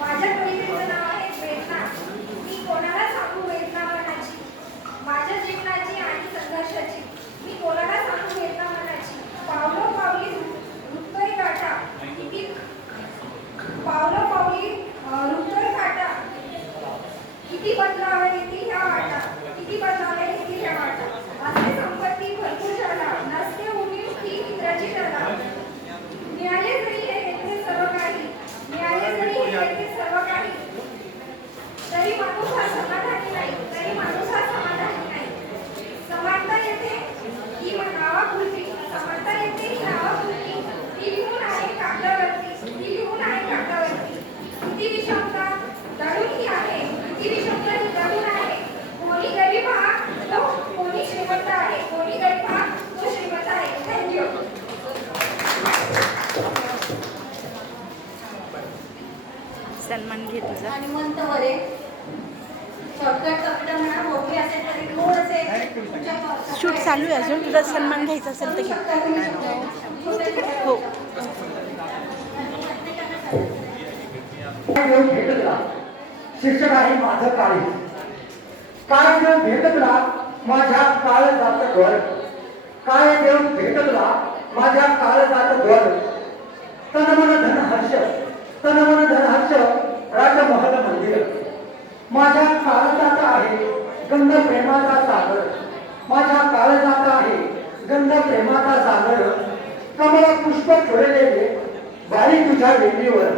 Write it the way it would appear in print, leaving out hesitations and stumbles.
माझ्या कवितेचं नाव आहे वेदना. मी कोणाला सांगू वेदना मनाची, माझ्या जीवनाची आणि संघर्षाची. मी कोणाला सांगू वेदना मनाची. पावलोपावली रुततोय काटा, किती पावलोपावली रुततोय काटा. किती बदलावे येतील ह्या वाटा, किती बदलावे येतील ह्या वाटा. असते संपत्ती भरपूर झाला, नसते उणीव ही मित्राची झाला. मिळाले जरी हे येथे सर्व काही, मिळाले जरी हे येथे सर्व काही, तरी माणूस हा समाधानी नाही, तरी माणूस हा समाधानी नाही. समानता येते ही नावापुरती, समानता येते ही नावापुरती. ती लिहून आहे कागदावरती, ती लिहून आहे कागदावरती. किती विषमता दडून आहे, किती विषमता ही दडून आहे. कोणी गरीब हा तो कोणी श्रीमंत आहे, कोणी गरीब हा तो श्रीमंत आहे. थँक्यू. सन्मान घे तुझा. आणि म्हणतो बरे शॉर्टकट कविता म्हणा, मोठी असेल तरी थोडंसे शूट चालू आहे अजून. तुला सन्मान घ्यायचा असेल तर घे. हो. शिक्षक आहे माझं काळी, काय देव भेटला माझ्या काळजाचं घर, काय देव भेटला माझ्या काळजाचं घर. तन मन धन हर्ष, तन मन धन हर्ष राजमहल मंदिर. माझ्या काळजात आहे गंध प्रेमाचा सागर, माझ्या काळजात आहे गंध प्रेमाचा सागर. कमळ पुष्प फुललेले बाई तुझ्या वेणीवर.